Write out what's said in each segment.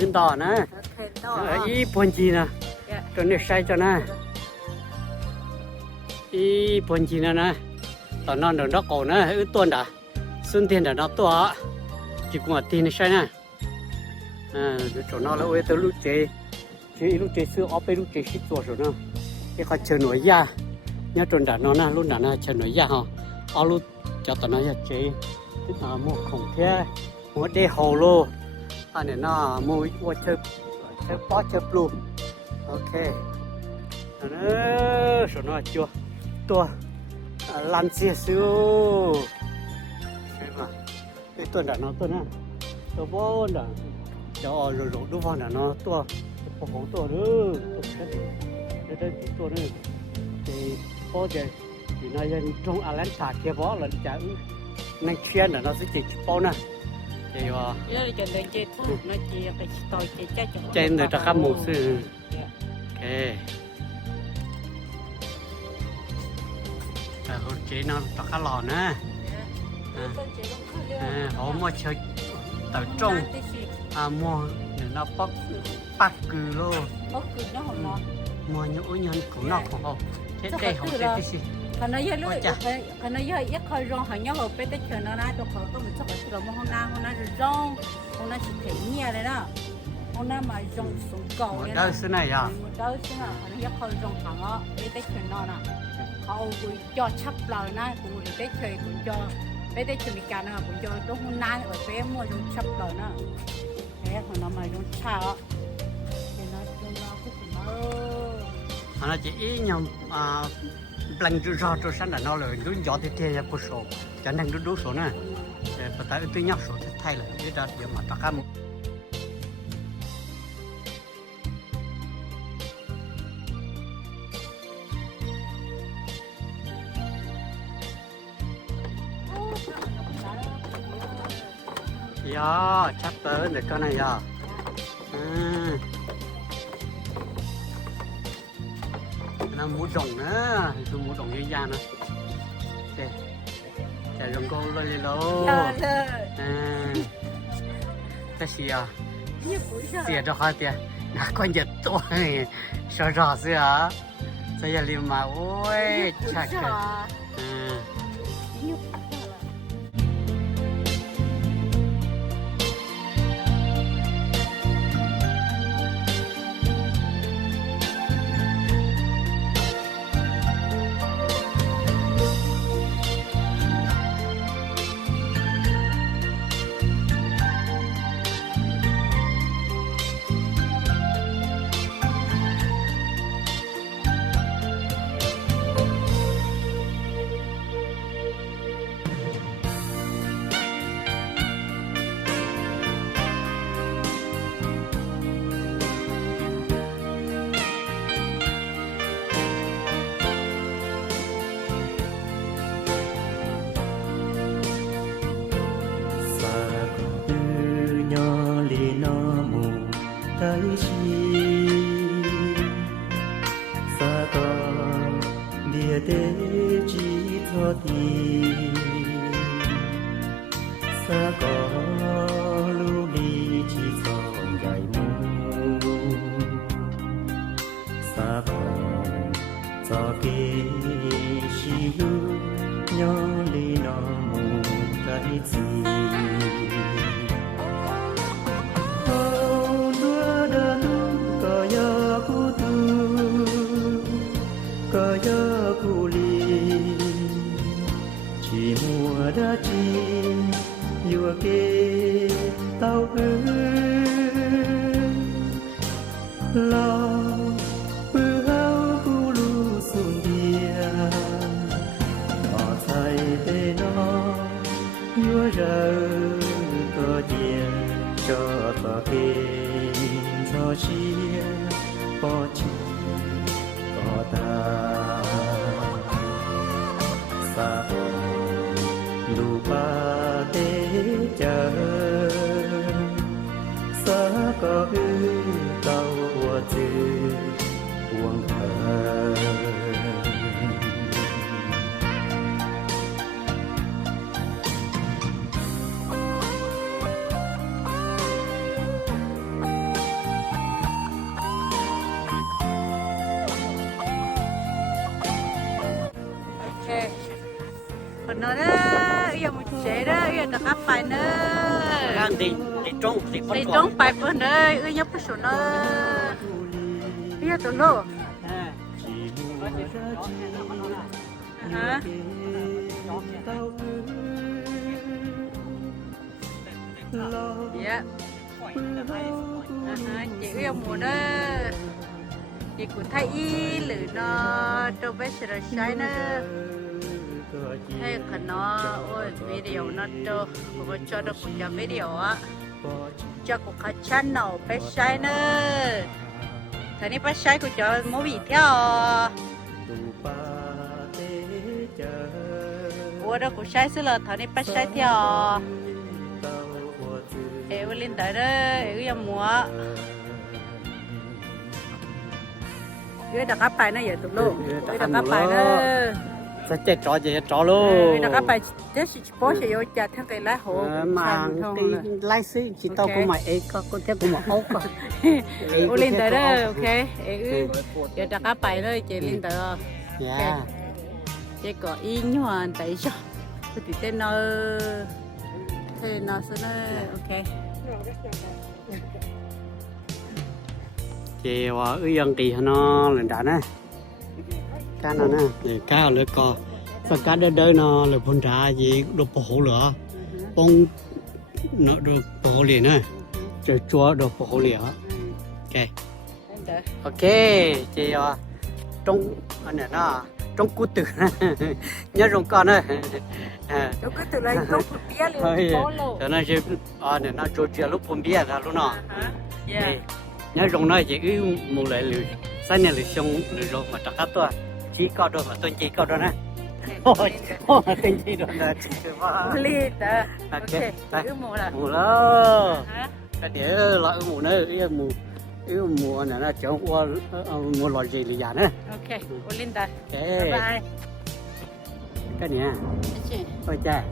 ตื่นต่อนะอีปนจีนะจนนี้ใช้จนนะอีปนจีนะตอนนั้นเดินดอกโกนะตัวน่ะซึ่งเทียนเดินดอกตัวจีกว่าตีนใช่นะจนนั้นแล้วตัวลูกเจลูกเจซื้อเอาไปลูกเจชิดตัวสุดนะที่เขาเชิญหน่วยยาเนี่ยจนด่านนั้นรุ่นนั้นเชิญหน่วยยาเอาลูกจะตอนนั้นเจที่หมู่ของแท้หมู่ได้ฮัลโหลอันนี้น่ะหมู่ว่าเชิญป๊อเชิญปลูโอเคอันนั้นสุดน่ะจัวตัวลันเสียสูใช่ป่ะไอ้ตัวด่านนั้นตัวนั้นตัวบอลด่านเดี๋ยวเอาหลุดดูฟังด่านนั้นตัวของตัวนึงได้ตัวนึงที่พอจะที่นายตรงอะไรถาเก็บไว้แล้วจะนั่งเชียนน่ะเราสิจิปอนะเดี๋ยวเยอะจะเดินเจ็ดทุกนาทีไปต่อยเจ็ดเจนเดี๋ยวจะข้ามหมู่ซื้อโอเคแต่คนเจนอนจะข้าหล่อนะเขามาเชิญแต่จงmua nó bắt cừ lô bắt cừ nó không nó mua những ối nhân cũng nó không không thế đây không thế cái gì còn nó giờ lúc còn nó giờ ít khơi rong hàng nhau hợp với tết trời nó nãy tôi khởi có một số cái sự mà hôm nay rồi rong hôm nay chỉ thấy nhẹ đấy đó hôm nay mà rong xuống cầu đấy đó xưa này à đó xưa nào nó giờ khơi rong hàng á với tết trời nó nè họ cũng cho chấp lời nè cũng tết trời cũng cho với tết trời mình nó cũng cho lúc hôm nay ở phía mua rong chấp lời nè thế còn nó mà rong chảo thì nó cũng nó chỉ ý nhầm lần rò cho sáng là nó là đúng gió thì thế là một số chẳng thành đúng số nè và tại tôi nhắc số thật thay là cái đó để mà tất cả dạ chắc tới được con này à nó mua rồng nữa tôi mua rồng như da nữa chạy rồng cô lên lên lô cái gì à tiền cho hai tiền nó con giật tôi sợ rõ xí à bây giờ liền mà ôi chắc nó đó yêu một chế đó yêu được các bài nữa ร่างดีตรงสิคน đi ก่อน trong bài bữa nữa yêu nhấp cái số nó yêu tụi nó hả dạ chị yêu mùa đó chị cũng thấy y lử nó trong bé sẽ rồi sai nữa hay cả nó ôi video nó cho cô cho được một cái video á cho cô khai channel bé sai nữa thế này bé sai cô cho mỗi vị theo ủa đó cô sai xí là thế này bé sai theo em lên tới đó em yêu mùa đặt các bài nó vậy tụi luôn đặt các bài nó sẽ chết trò gì trò luôn đặt các bài chết bố sẽ vô chặt theo cái lá hổ mà cái lái xí chỉ tao cũng mày ấy có theo cũng mà ốc ô lên tới đó ok giờ đặt các bài đó chị lên tới rồi chị có ý nhuận tại sao thì tên nó thế nó sẽ ok chị và dân kỳ nó lên đã nè cá nó nè thì cá ở lưỡi cò và cá đây nó là phun trà gì đồ bổ lửa bông nó đồ bổ liền nè trời chua đồ bổ liền ok ok chị và trong anh này nó trong cút tử nhớ trong con này trong cút tử này trong cút bia liền bó lô cho nên chị này nó trôi chia lúc phun bia là lúc nào nhớ rồng nói chỉ cứ một loại lười sáng nay lười xong lười rồi mà tất cả tôi chỉ có đâu mà tôi chỉ có đâu nè ôi tôi chỉ đâu là chỉ mà lì ta ok cứ mù là mù đó cái đĩa loại mù nữa yêu mù này nó chẳng qua một loại gì lười già nữa ok Olinda bye bye cái này ôi cha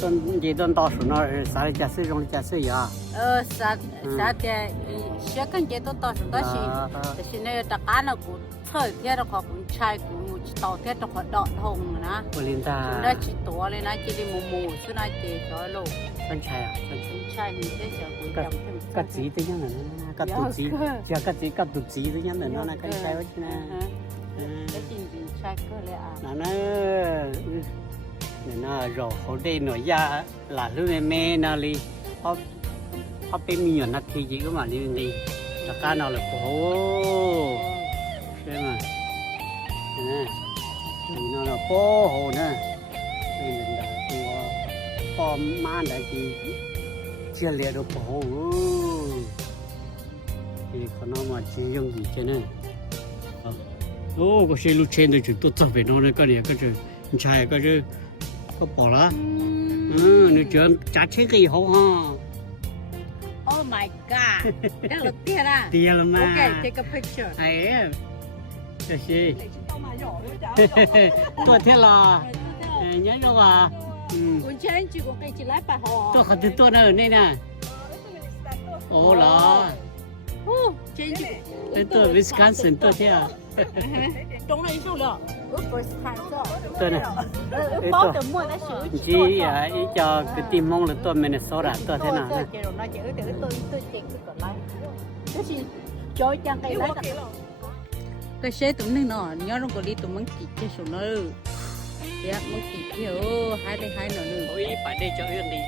tuần gì tuần to số nó sao để sử dụng để sử dụng sao để sẽ cần chế to số đó thì này tất cả nó cũng thời tiết nó cũng chạy cũng tàu tiết nó cũng đọt hồng nữa Olinda nó chỉ to lên nó chỉ đi mù chứ nó chỉ cho lô con trai à con trai thì sẽ chờ cũng chậm thêm cắt chỉ tới nhá này cắt tụt chỉ chưa cắt tụt chỉ tới nhá này nó là cái trai vậy nè cái chuyện trai cơ lẽ à nó rồi họ đi nổi ra là lúc mẹ nó đi họ bên miền nó thì gì cũng mà đi tất cả nó là khổ xem mà nè nó là khổ hồ nè mình đã có man đã gì chia liệt được khổ thì còn nó mà chỉ dùng gì thế này có xe lúc trên thì chúng tôi tập về nó này cái này cái chuyện trai cái chứ có bỏ lá nếu chuyện chả chế cái hậu ha oh my god đó là tia ra tia là mà ok take a picture hay cái gì tôi thế là nhớ đâu à con chơi chỉ có cái chỉ lái bài họ tôi không tôi nữa đây nè ồ là chơi chỉ tôi Wisconsin tôi thế à trong này số lượng tôi này có từ mua đã sửa chỉ ý cho cái tim mong là tôi Minnesota tôi thế nào tôi chỉ còn lại cái gì cho chẳng cái lái cái xe tụi nó nhớ nó còn đi tụi mình chỉ cái số nó dạ mình chỉ hiểu hai nó nữa ôi phải đi cho Uyên đi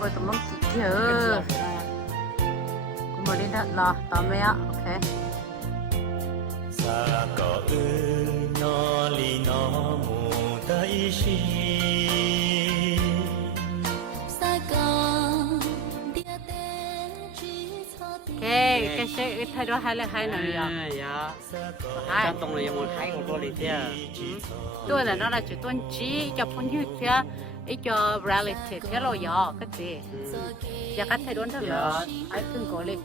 rồi tụi mình chỉ hiểu cũng mới đi đặt lò tao mẹ ok sa có nó li nó mù tay xì ok cái xe thay đó hai là hai nào vậy dạ hai tông này một hai của tôi đi theo tôi là nó là chỉ tuần chỉ cho phun như thế ít cho relative thế rồi giờ cái gì giờ cái thay đổi thôi là ai cũng có lên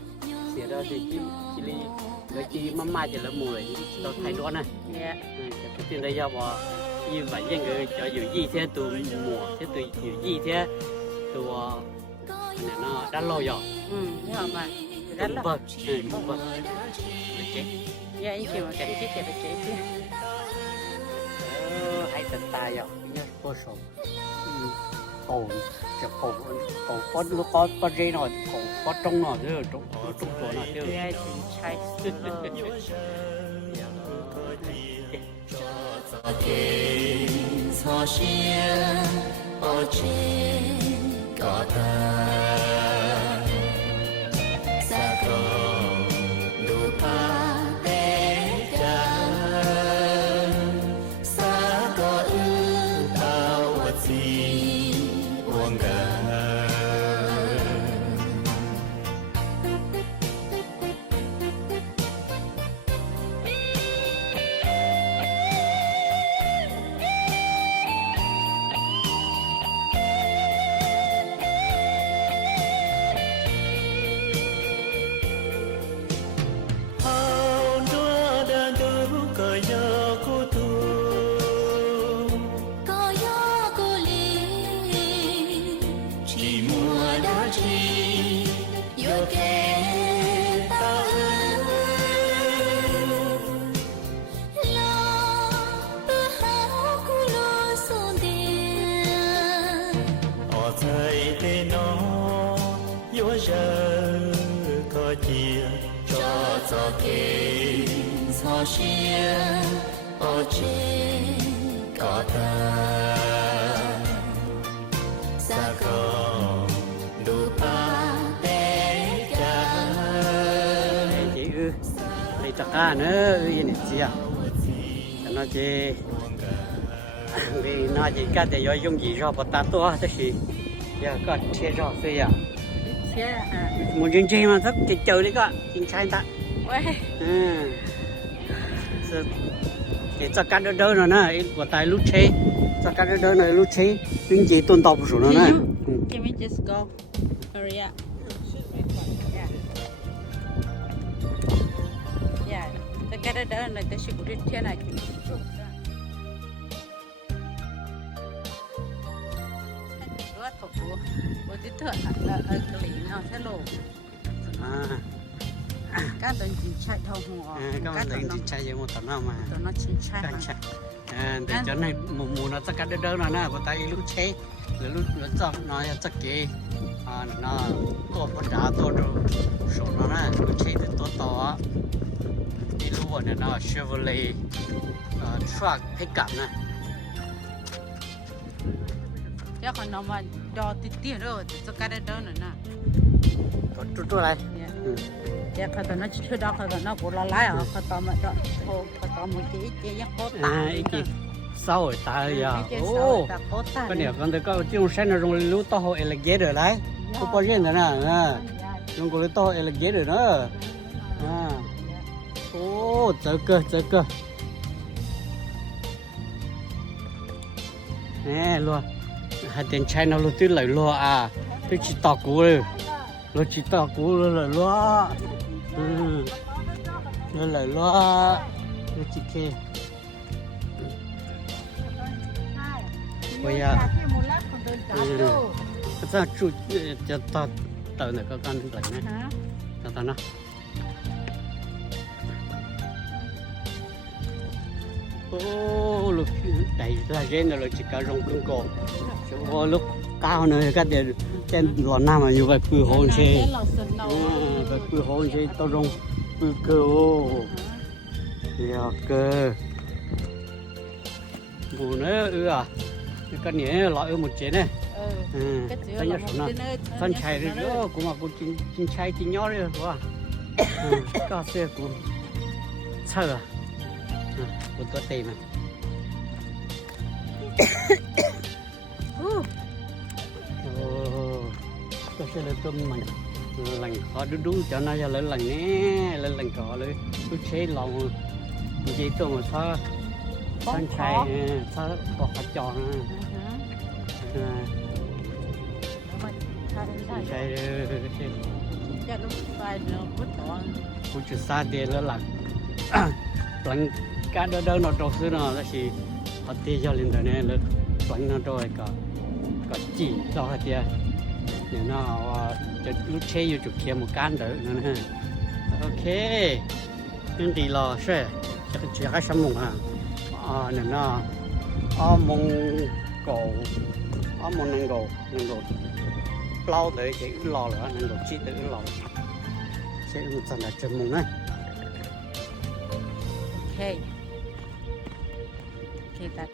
xỉa đó thì chỉ li rồi chỉ mắm chỉ là mùi tao thay đó này Yeah. cái tiền đây giờ bỏ như vậy những người cho dù gì thế tụ mùa thế tụ dù gì thế tụ này nó đã lâu rồi Nhưng mà rất là vâng vâng được chứ yeah, anh chịu cái chết cái chết chứ. hay thật tài rồi nhá cô sổ cổ chụp cổ có dây nọ cổ có trong nọ chứ trong chỗ nọ chứ Yeah, chính xác. cho xiên ở trên có ta xa không đủ pa tế cha xa có ư tao vật gì buông gà cho kê cho xiên ở trên có ta xa không đủ pa tế cha chị đây chắc cả nữa yên chị à nó chị vì nó chỉ cả để cho dùng gì cho bắt ta to thế thì giờ có chế cho thế à muốn chương trình mà thấp thì chơi đấy các chính sai ta thì cho các đứa nó nè của tài lúc chế cho các đứa này lúc chế chương trình tôn tộc của nó nè Can we just go? Hurry up. Yeah. Yeah. The guy that the ship would turn like What did it clean out? Hello. Các đơn chính sách thông hồ các đơn chính sách với một tấm nào mà nó chính sách để cho này mù nó tất cả đơn nó nè của tay lúc chế lúc nó chọn nó chắc kỹ nó có phần đá to rồi số nó nè lúc chế thì to to đi lúc này nó Chevrolet truck pickup nè chắc còn nó mà đo tít rồi tất cả đơn nữa nè còn chút này dạ phải tao nó chưa đó phải nó cũng lo lái à phải tao mà đó thôi phải tao một cái giấc cố tài cái sau rồi tài giờ ô cái này con thấy có chiếc xe nó dùng lúa to hồi là ghế rồi đấy có bao nhiêu nữa nè dùng cái lúa to hồi là ghế rồi nữa ô chờ cơ nè luôn hai tiền chai nó luôn tít lại luôn à cái chỉ tao cũ rồi nó chỉ tao cũ rồi lo nó lại lo nó chỉ kê bây giờ ta chú cho ta tự này có con lạnh này ta nó ô lúc đầy ra gen rồi chỉ cả rong cưng cổ chỗ lúc cao nữa các để trên lò nam mà như vậy cứ hôn xe vậy cứ hôn xe tao rong cứ cơ cơ bù nữa à cái này loại một chế này cái nhớ nó thân chạy rồi đó cũng mà cũng chính chạy chính nhỏ rồi quá có xe cũng sợ à của tôi tìm này tôi sẽ lên tôm mình lần khó đu cho nó ra lên lần nè lên lần cỏเลยtôi chế lòng gì tôi mà sao thân chạy sao bỏ phải tròn chạy จะลูกไปเนาะพุทธอง กูจะซาเดแล้วล่ะ หลังการเดินๆตัวซื้อเนาะแล้วสิพอตีเจ้าลินตัวนี้แล้วหลังนั้นตัวก็จีต่อเดียเนี่ยเนาะว่าจะลูกเชยอยู่จุดเขียหมู่กันเด้อนั่นฮะโอเคเป็นดีรอใช่จะให้สมองอ่ะเนี่ยเนาะมงโกมงนังโกเปล่าเลยจะอึรอเหรอนังโกจีจะอึรอใช่มันจะจมูกนะ Okay. Okay, that